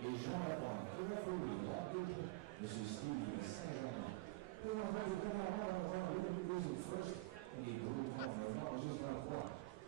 et Jean Lapointe. De la folie, la gauche, M. Steve Saint-Germain. Présentant le commandant dans le deuxième first, and he grew from the knowledge of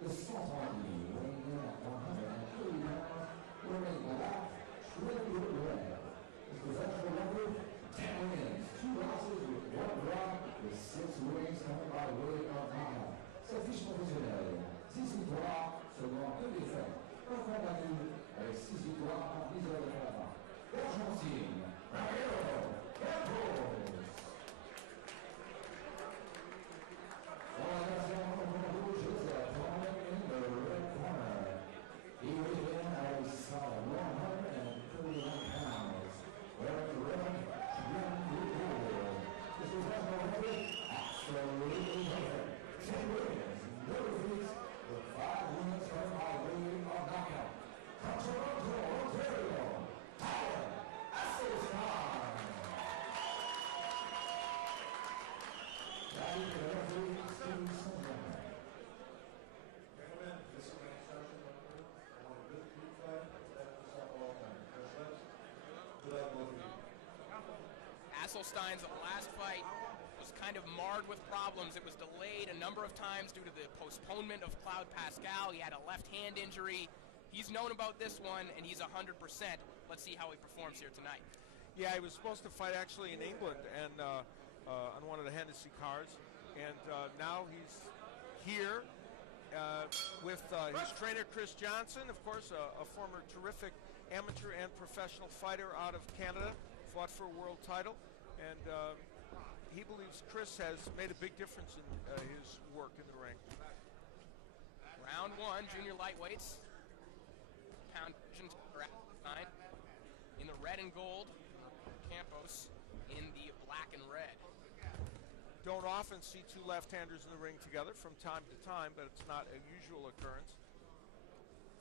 the Saint-Henri, weighing in at 130 pounds, wearing black, trimmed red. His professional record, 10 wins, 2 losses with 1 draw, with 6 wins coming by way of knockout. Sa fiche professionnelle, 6 victoires, seulement 2 défaites. Un combattu avec 6 victoires en 10 heures de combat. Argentine, Ramiro, Campos. Pour la nation rouge, Joseph, in the red corner. He weighed in at a solid 131 pounds. Wearing the red, this was absolutely perfect. 10 wins, no defeats, with 5 wins from by way of knockout. From Toronto, Ontario, Asselstine. That is the referee, Steve Saint-Germain. Gentlemen, this is an instruction number. I want a good group fight. That is all time. Good luck, both of you. Asselstine's last fight was kind of marred with problems. It was delayed a number of times due to the postponement of Claude Pascal. He had a left hand injury. He's known about this one, and he's 100%. Let's see how he performs here tonight. Yeah, he was supposed to fight actually in England and on one of the Hennessy cards, and now he's here with his trainer Chris Johnson, of course, a former terrific amateur and professional fighter out of Canada, fought for a world title, and he believes Chris has made a big difference in his work in the ring. Round 1, junior lightweights. Pound Asselstine in the red and gold. Campos in the black and red. Don't often see 2 left-handers in the ring together from time to time, but it's not a usual occurrence.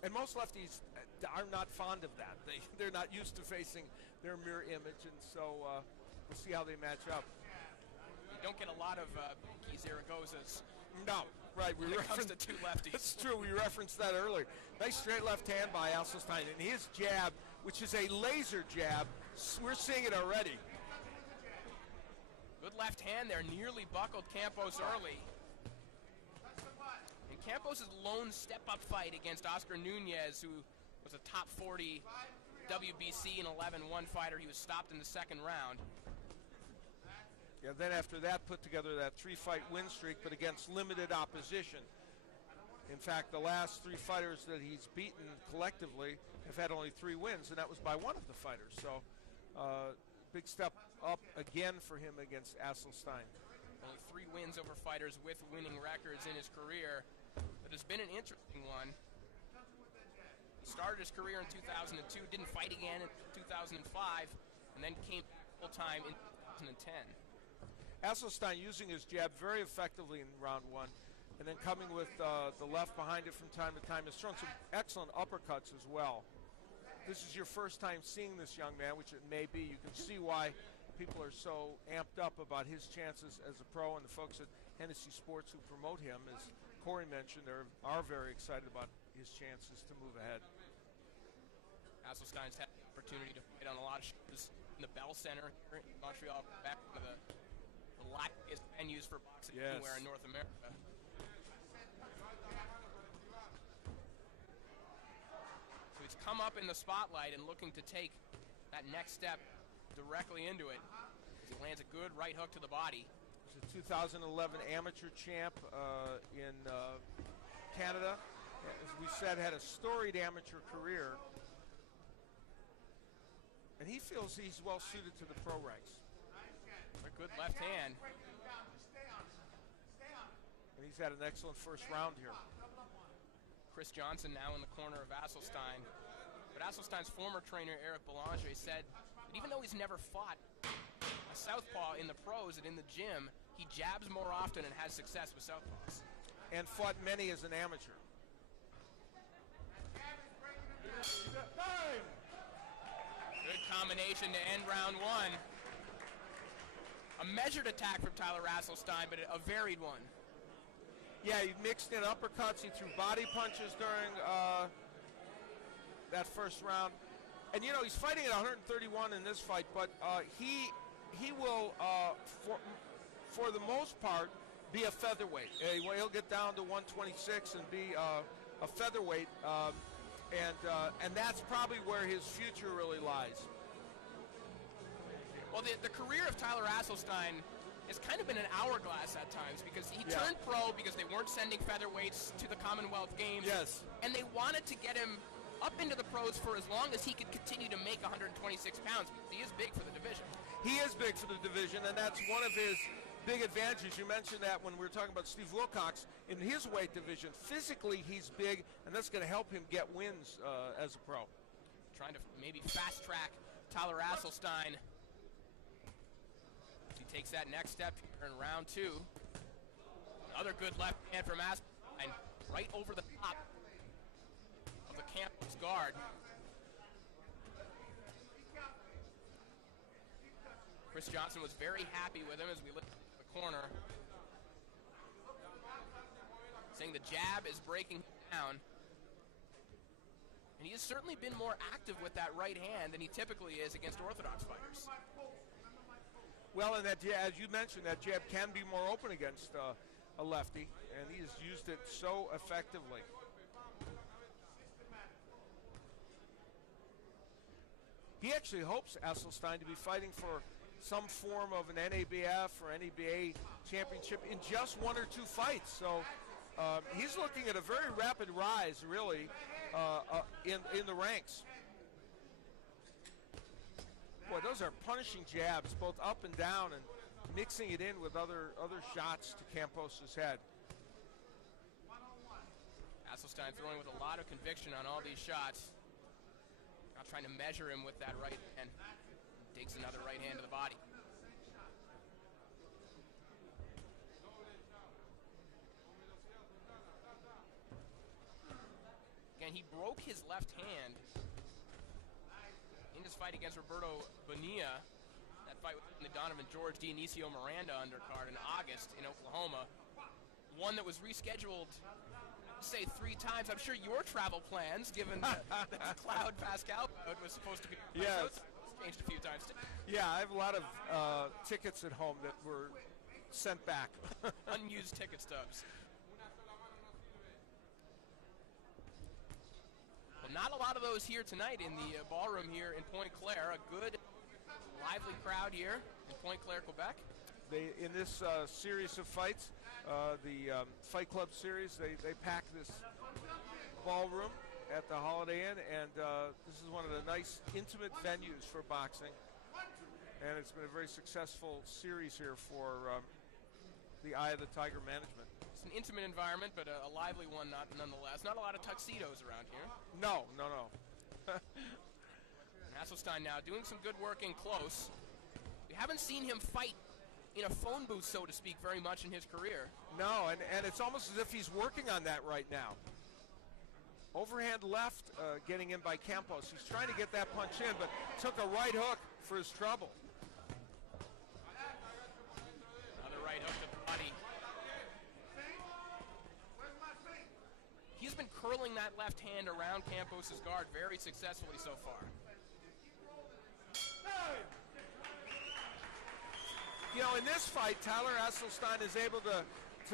And most lefties are not fond of that. They're not used to facing their mirror image, and so we'll see how they match up. You don't get a lot of Zaragozas. No, right. When it comes to 2 lefties. That's true. We referenced that earlier. Nice straight left hand by Asselstine, and his jab, which is a laser jab, we're seeing it already. Good left hand there, nearly buckled Campos early. And Campos' lone step-up fight against Oscar Nunez, who was a top 40 WBC and 11-1 fighter, he was stopped in the second round. Yeah, then after that, put together that 3-fight win streak, but against limited opposition. In fact, the last 3 fighters that he's beaten collectively have had only 3 wins, and that was by one of the fighters. So, big step up again for him against Asselstine. Only 3 wins over fighters with winning records in his career, but it's been an interesting one. He started his career in 2002, didn't fight again in 2005, and then came full-time in 2010. Asselstine using his jab very effectively in round 1, and then coming with the left behind it from time to time. Has thrown some excellent uppercuts as well. This is your first time seeing this young man, which it may be. You can see why people are so amped up about his chances as a pro, and the folks at Hennessy Sports who promote him, as Corey mentioned, are very excited about his chances to move ahead. Asselstine's had the opportunity to fight on a lot of shows in the Bell Center here in Montreal, Quebec, one of the luckiest venues for boxing anywhere in North America. So he's come up in the spotlight and looking to take that next step directly into it. He lands a good right hook to the body. He's a 2011 amateur champ in Canada. As we said, had a storied amateur career. And he feels he's well suited to the pro ranks. A good left hand. And he's had an excellent first round here. Chris Johnson now in the corner of Asselstine. But Asselstine's former trainer, Eric Belanger, said that even though he's never fought a southpaw in the pros and in the gym, he jabs more often and has success with southpaws. And fought many as an amateur. Good combination to end round 1. A measured attack from Tyler Asselstine, but a varied one. Yeah, he mixed in uppercuts. He threw body punches during that first round. And, you know, he's fighting at 131 in this fight, but he will, for the most part, be a featherweight. He'll get down to 126 and be a featherweight, and that's probably where his future really lies. Well, the career of Tyler Asselstine has kind of been an hourglass at times because he turned pro because they weren't sending featherweights to the Commonwealth Games. Yes. And they wanted to get him up into the pros for as long as he could continue to make 126 pounds. He is big for the division. He is big for the division, and that's one of his big advantages. You mentioned that when we were talking about Steve Wilcox in his weight division. Physically, he's big, and that's going to help him get wins as a pro. Trying to maybe fast-track Tyler Asselstine. He takes that next step here in round 2. Another good left hand from Asselstine, right over the top of the Campos guard. Chris Johnson was very happy with him as we looked at the corner, saying the jab is breaking down. And he has certainly been more active with that right hand than he typically is against orthodox fighters. Well, and that, as you mentioned, that jab can be more open against a lefty, and he has used it so effectively. He actually hopes Asselstine to be fighting for some form of an NABF or NABA championship in just 1 or 2 fights. So he's looking at a very rapid rise, really, in the ranks. Boy, those are punishing jabs, both up and down, and mixing it in with other shots to Campos's head. Asselstine throwing with a lot of conviction on all these shots. Not trying to measure him with that right hand. Digs another right hand to the body. Again, he broke his left hand in his fight against Roberto Bonilla. That fight with the Donovan George, Dionisio Miranda undercard in August in Oklahoma. One that was rescheduled, say 3 times. I'm sure your travel plans, given that the Cloud Pascal was supposed to be changed a few times too. Yeah, I have a lot of tickets at home that were sent back. Unused ticket stubs. Well, not a lot of those here tonight in the ballroom here in Pointe-Claire. A good, lively crowd here in Pointe-Claire, Quebec. In this series of fights, the Fight Club series, they pack this ballroom at the Holiday Inn, and this is one of the nice, intimate venues for boxing. And it's been a very successful series here for the Eye of the Tiger management. It's an intimate environment, but a lively one nonetheless. Not a lot of tuxedos around here. No. Asselstine now doing some good work in close. We haven't seen him fight in a phone booth, so to speak, very much in his career. No, and it's almost as if he's working on that right now. Overhand left getting in by Campos. He's trying to get that punch in, but took a right hook for his trouble. Another right hook to the body. He's been curling that left hand around Campos's guard very successfully so far. You know, in this fight, Tyler Asselstine is able to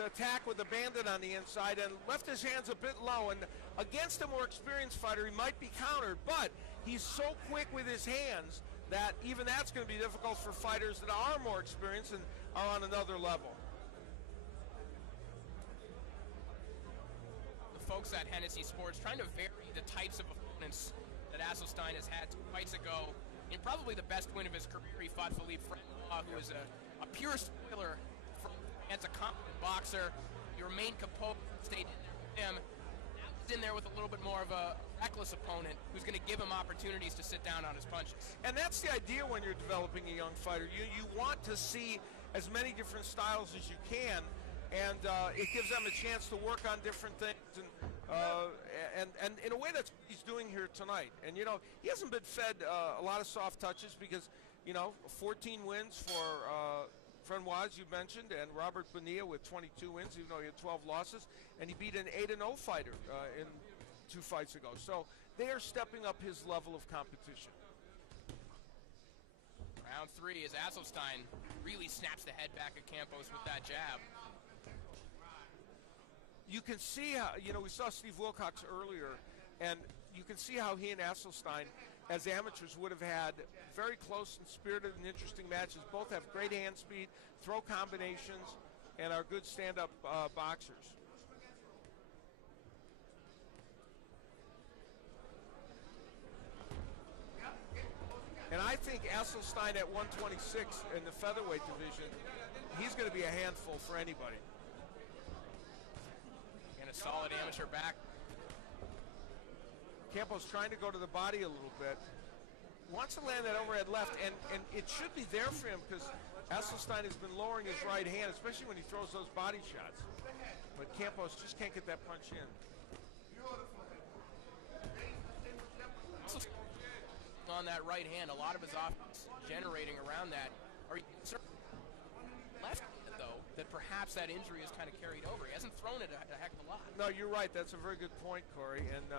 attack with the bandit on the inside and left his hands a bit low. And against a more experienced fighter, he might be countered, but he's so quick with his hands that even that's going to be difficult for fighters that are more experienced and are on another level. The folks at Hennessy Sports trying to vary the types of opponents that Asselstine has had 2 fights ago. In probably the best win of his career, he fought Philippe Francois, who is a pure spoiler as a competent boxer. He remained composed, stayed in there with him. Now he's in there with a little bit more of a reckless opponent who's going to give him opportunities to sit down on his punches. And that's the idea when you're developing a young fighter. You want to see as many different styles as you can, and it gives them a chance to work on different things. And in a way, that's what he's doing here tonight. And, you know, he hasn't been fed a lot of soft touches because, you know, 14 wins Frenoise, you mentioned, and Robert Bonilla with 22 wins, even though he had 12 losses, and he beat an 8-0 fighter in 2 fights ago. So they are stepping up his level of competition. Round 3 as Asselstine really snaps the head back at Campos with that jab. You can see how, we saw Steve Wilcox earlier, and you can see how he and Asselstine, as amateurs, would have had very close and spirited and interesting matches. Both have great hand speed, throw combinations, and are good stand-up boxers. And I think Asselstine at 126 in the featherweight division, he's going to be a handful for anybody. And a solid amateur back. Campos trying to go to the body a little bit. Wants to land that overhead left, and it should be there for him because Asselstine has been lowering his right hand, especially when he throws those body shots. But Campos just can't get that punch in. On that right hand, a lot of his offense generating around that. Are you left, though, that perhaps that injury has kind of carried over? He hasn't thrown it a heck of a lot. No, you're right. That's a very good point, Corey. And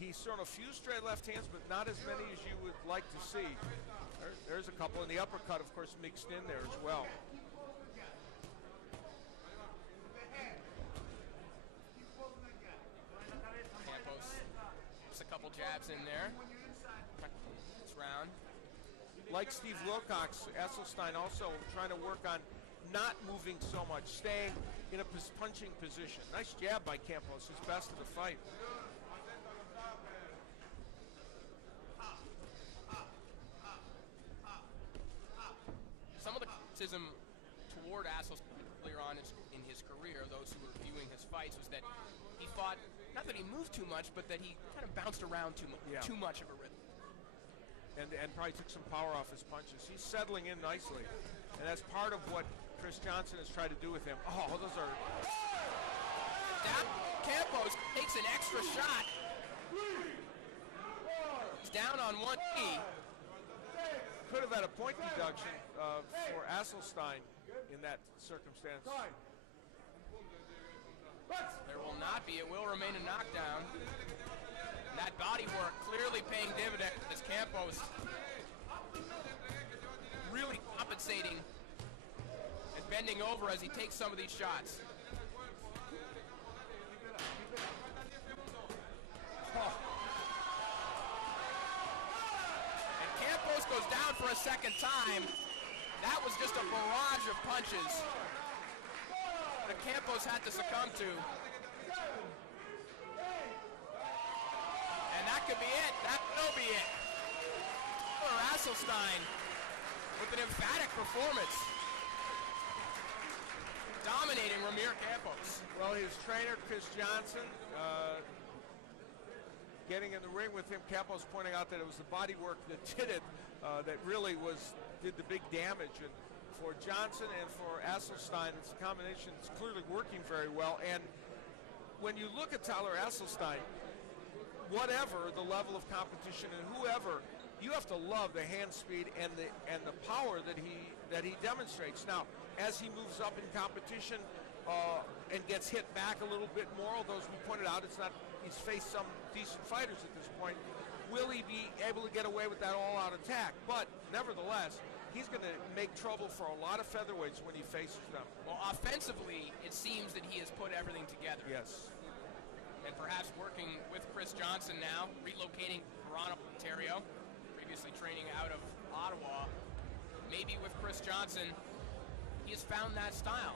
he's thrown a few straight left hands, but not as many as you would like to see. There's a couple, and the uppercut, of course, mixed in there as well. Campos puts a couple jabs in there. This round. Like Steve Wilcox, Asselstine also trying to work on not moving so much, staying in a punching position. Nice jab by Campos, his best of the fight. Some of the criticism toward Asselstine earlier on in his career, those who were viewing his fights, was that he fought, not that he moved too much, but that he kind of bounced around too much of a rhythm. And probably took some power off his punches. He's settling in nicely, and that's part of what Chris Johnson has tried to do with him. Oh, those are... Down, Campos takes an extra shot. He's down on one knee. Could have had a point deduction for Asselstine in that circumstance. There will not be. It will remain a knockdown. That body work clearly paying dividends as Campos really compensating and bending over as he takes some of these shots. And Campos goes down for a second time. That was just a barrage of punches that Campos had to succumb to. And that could be it. That will be it. For Asselstine with an emphatic performance. Dominating Ramiro Campos. Well, his trainer, Chris Johnson, getting in the ring with him. Campos pointing out that it was the body work that did it, that really did the big damage. And for Johnson and for Asselstine, it's a combination that's clearly working very well. And when you look at Tyler Asselstine, whatever the level of competition and whoever, you have to love the hand speed and the power that he demonstrates. Now, as he moves up in competition and gets hit back a little bit more, although as we pointed out, he's faced some decent fighters at this point. Will he be able to get away with that all-out attack? But nevertheless, he's going to make trouble for a lot of featherweights when he faces them. Well, offensively, it seems that he has put everything together. Yes. And perhaps working with Chris Johnson now, relocating Toronto, Ontario, previously training out of Ottawa. Maybe with Chris Johnson, he has found that style.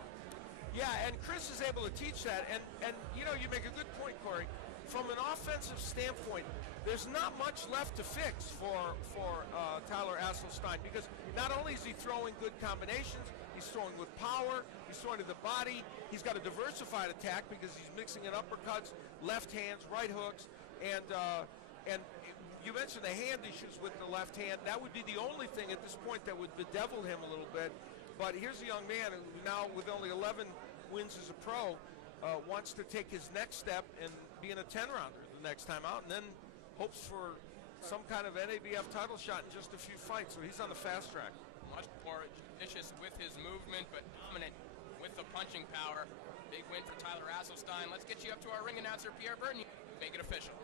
Yeah, and Chris is able to teach that. And you make a good point, Corey. From an offensive standpoint, there's not much left to fix for Tyler Asselstine, because not only is he throwing good combinations, he's throwing with power, he's throwing to the body, he's got a diversified attack because he's mixing in uppercuts, left hands, right hooks, and you mentioned the hand issues with the left hand. That would be the only thing at this point that would bedevil him a little bit. But here's a young man who now, with only 11 wins as a pro, wants to take his next step and be in a 10-rounder the next time out, and then hopes for some kind of NABF title shot in just a few fights. So he's on the fast track. much more judicious with his movement, but dominant with the punching power. Big win for Tyler Asselstine. Let's get you up to our ring announcer, Pierre Burton. Make it official.